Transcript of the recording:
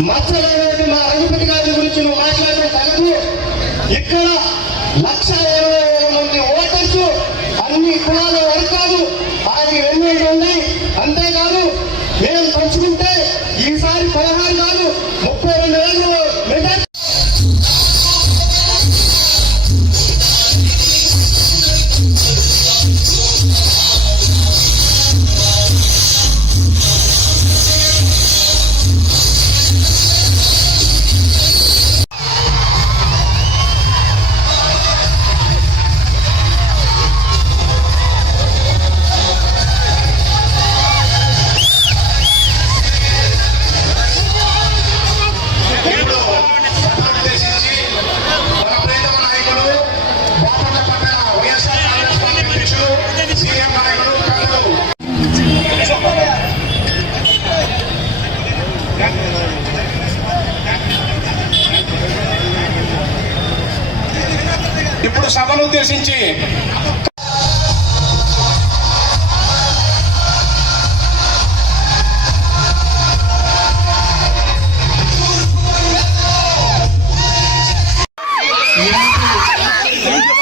మచ్చలేని మా ఉద్దేశించి Thank you.